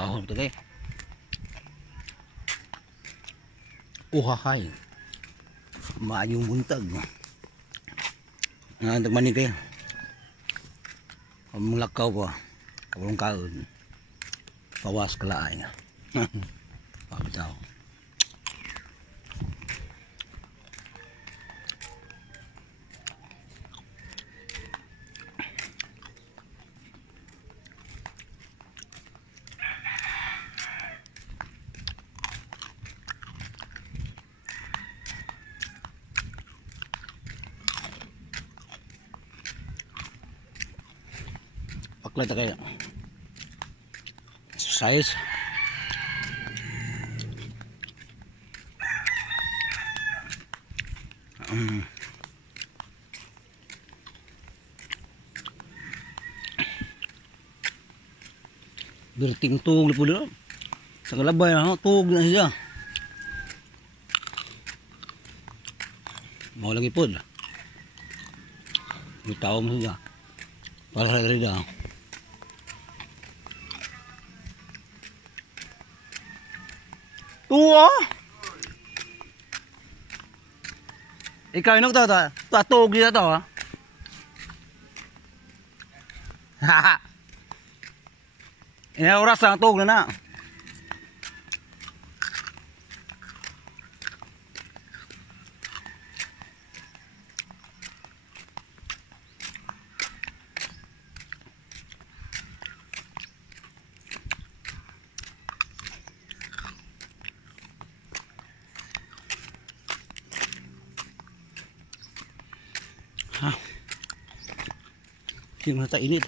Bahon ito kay. Uhahay. Maayong buntag. Nagmanig kayo. Ang lakaw pa. Kaulong kaon. Pawas kalaay nga. Pabitaw. Pakla ta kayo. Exercise. Berting tug po dito. Sa kalabay na tug na siya. Mau lagi po. Itaw mo siya. Para sa rida. Tuwa. Ikaw inok to ta. Tatog dito to ha. Haha. Ina oras ang tog na na. Ha. Yung nata init.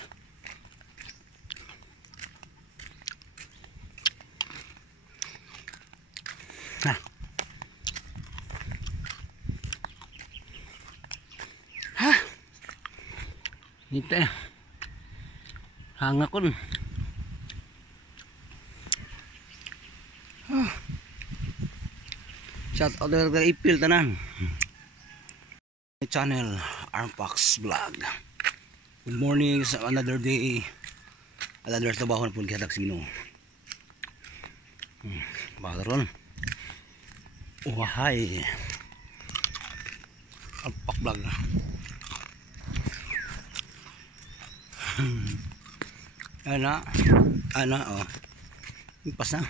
Ha. Ha. Nita. Hanga kun. Shout out kay Ipil tanan. Channel Armpax Vlog. Good morning sa another day. Another trabaho na po kihatak sino. Bagaron. Uhahay. Armpax Vlog. Ana oh. Impas na.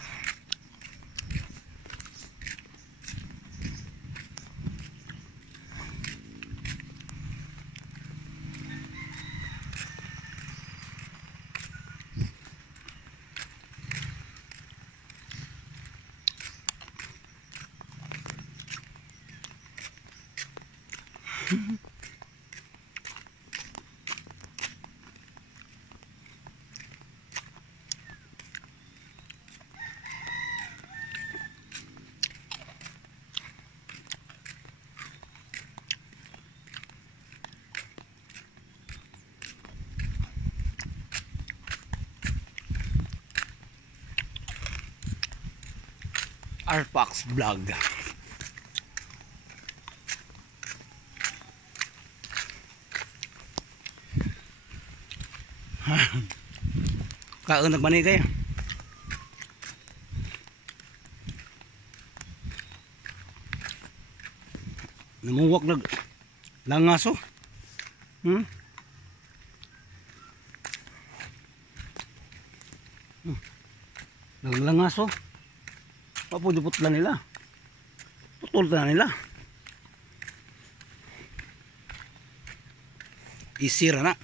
Armpax Vlog. Kaon nagmani kayo. Namuwak nag langaso. Naglangaso. Papudiputla nila. Putol na nila. Isira na.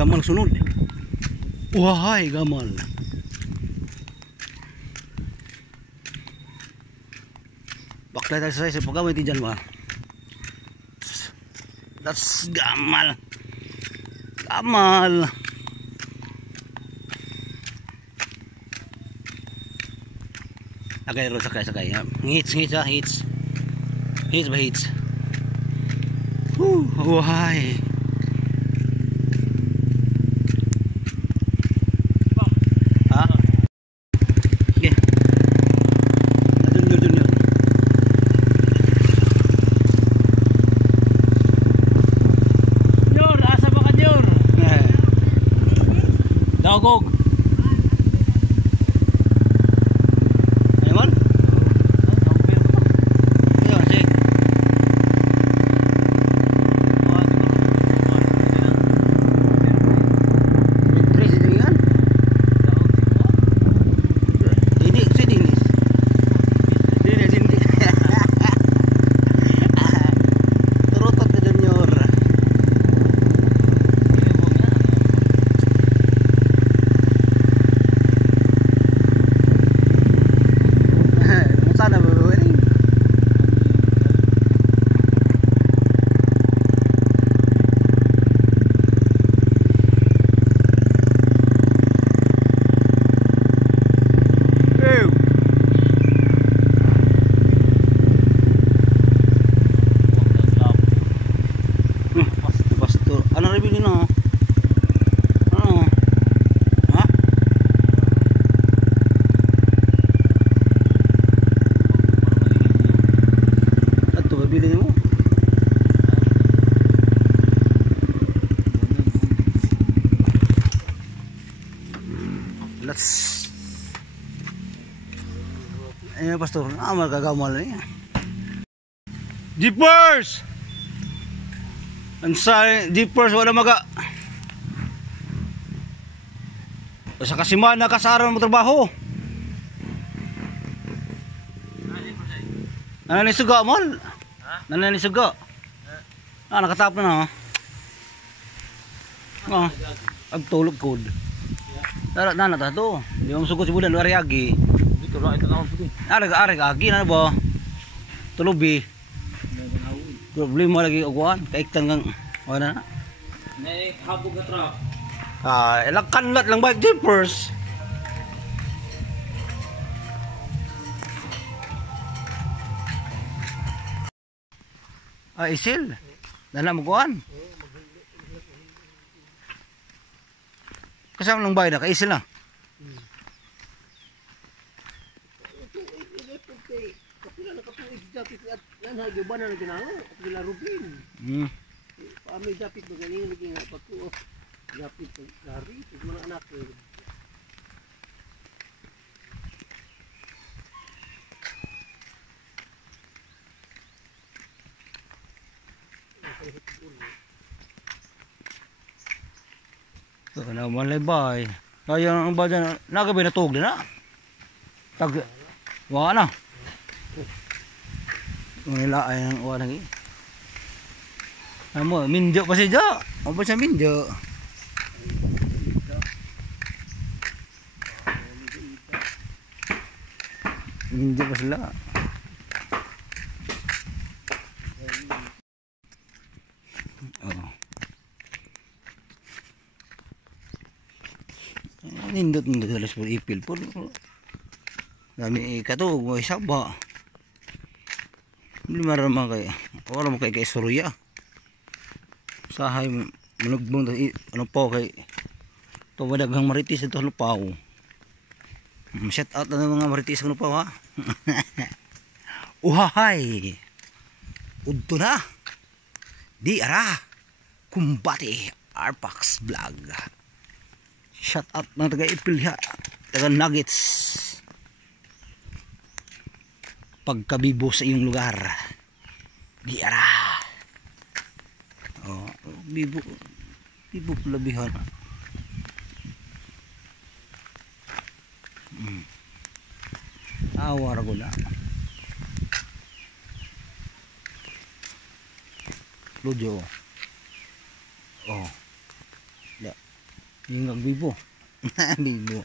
Gamal sunod. Uhahay gamal. Bakla tayo sa paggamit dyan ba? That's gamal. Gamal. Sakay. Hits ha, hits. Hits ba hits? Uhahay. Let's. Ayun pastor, magagamal niya. Jeepers! Ansay, jeepers wala maga. Sa kasimana ka sa araw mo trabaho. Nanani suga mal? Ha? Nanani suga. Nakatap na agtulog kod. Dara na ta to. Di mo sugot si bulan ari agi. Dito ra ito na puti. Ari agi na ba? Tulubi. Problema lagi kuan kay tanggang wala na. Nay habog ka truck. Ilang kanlat lang ba jeepers? Isil. Dala mo kuan. Kasama ng bahay na kaisil na. Kapila na kapuis japit at nanhagyo ba na naginango at gila rubin. Paamay japit magaling naging pagkuo. Japit gari, ito mga anak ko. Ito na malibay. Kaya ang ba dyan, nagabi na tug din na. Tag, wala na. Nila ay ang wala nang amo, minjo pa siya. Ano ba siya minjo? Minjo pa sila. Nindot dalas po ipil po. Dami katog mo isaba. Hindi maramang kay. Wala mo kay istorya. Sahay manugbong ano po kay tuwadaghang maritis ito lupaw. Shout out na mga maritis ng lupaw ha. Uhahay. Udto na. Di ara. Kumbati Arpax Vlog. Shout out mga taga-ipil ha. Taga-nuggets. Pagkabibo sa iyong lugar. Di ara. Bibo. Bibo palabihan. Awar ko na. Lujo. Ya. Yung bibo. Bibo.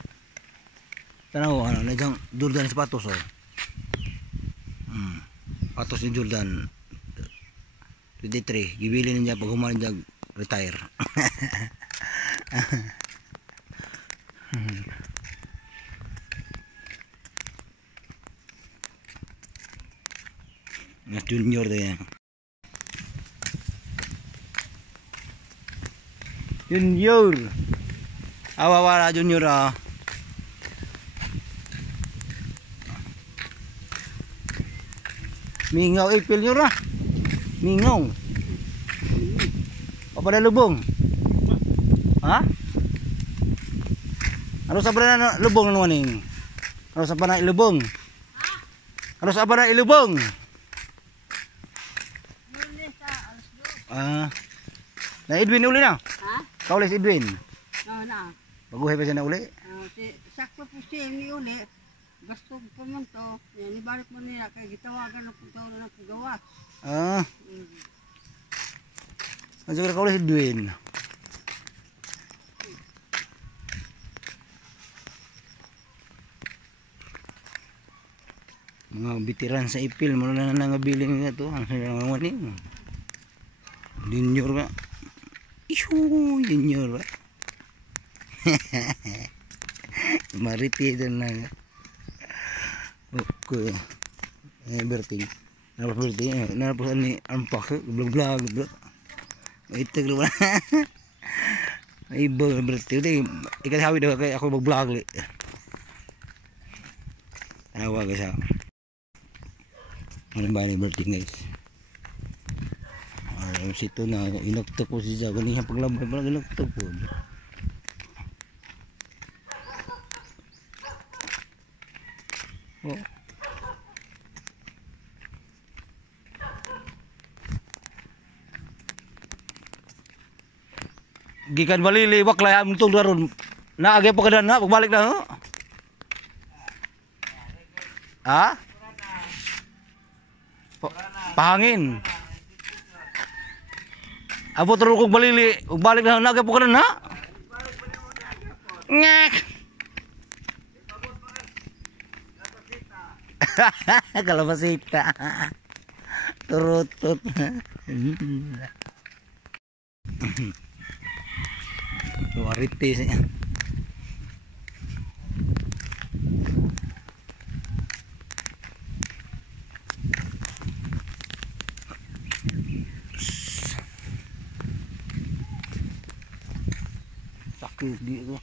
Tanaw ano, najang Jordan sapatos Patos ni Jordan 23. Gibili niya pag humanin niya retire. Mas junior din. Junior. Awawala junior Mingaw ipil nyo ra. Mingaw. O pada lubong. Ha? Ano sa pada na lubong naman ning? Ano sa pada ilubong? Ano sa pada ilubong? Na Edwin uli na? Ha? Kaulis Edwin? Na. Baguhay pa siya na uli? Sakto po siya ni uli. Gusto ko man to. Yan, ibalik mo nila. Kaya gitawagan na po ito na pagawa. Masuk ka kaulis Edwin. Mga bitiran sa ipil. Muna na nangabiling nga ito. Ang nangangawanin. Junior ka. Junior ka. Mariti doon na. Okay. Berting. Napos berting. Napos ani ampak. Blag. Ito naman. Ay berting. Ikahawi daw kay ako mag-vlog. Tawa guys ha. Ano ba ni berting guys? Sito na inoktok po siya ganyan paglabay pala inoktok po gikan balili waklay among tong daron. Naagi pa kada na pagbalik na ho. Ha? Pahangin. Abot ro kog balili, ug balik na naagi pa kada na. Ngek. Kalabasita. Turutut. Maritis niya. Sakit gitu.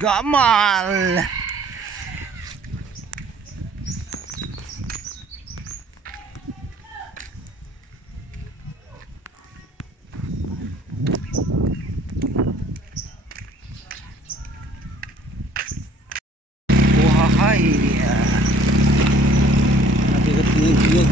Gamal. Wahai. Nanti ketinggian.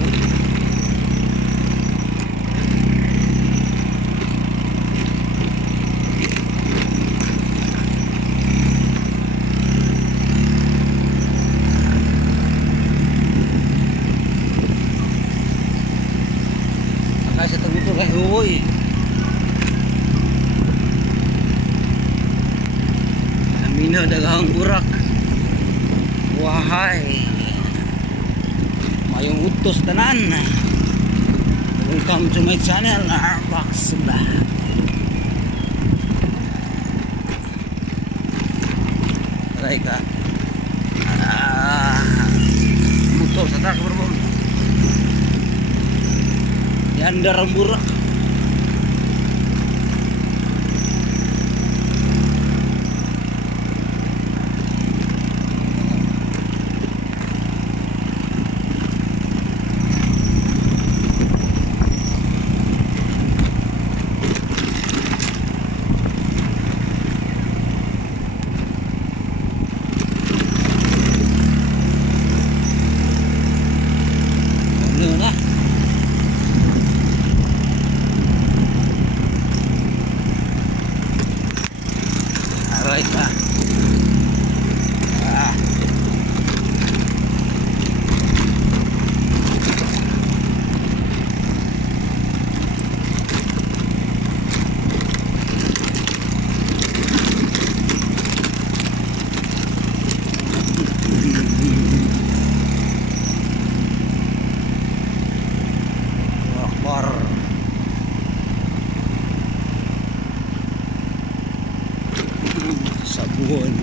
Kasi taguto kay huoy. Amino daghang burak. Wahai. Mayong utos tanan. Welcome to my channel, Arbox Vlog. Aray ka. Motor sa truck bro. Yan darang burak. Ano na? Aray ka. Akbar. Sabon.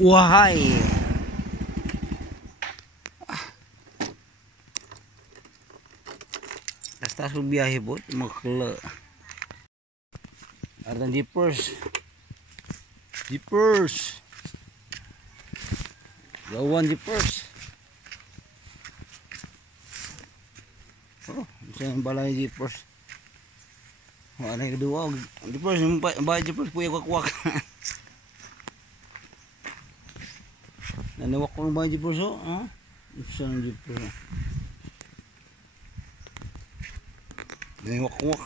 Wahai. Basta sa biyahe po, makakala. Ada jeepers. Jeepers. Gawan jeepers. Oh, bisa yang balai jeepers. Wala yang kedua. Jeepers, balai jeepers punya kuak-kuak. Nanawak ko ng balai jeepers oh. Bisa yang jeepers. Nanawak-kuak.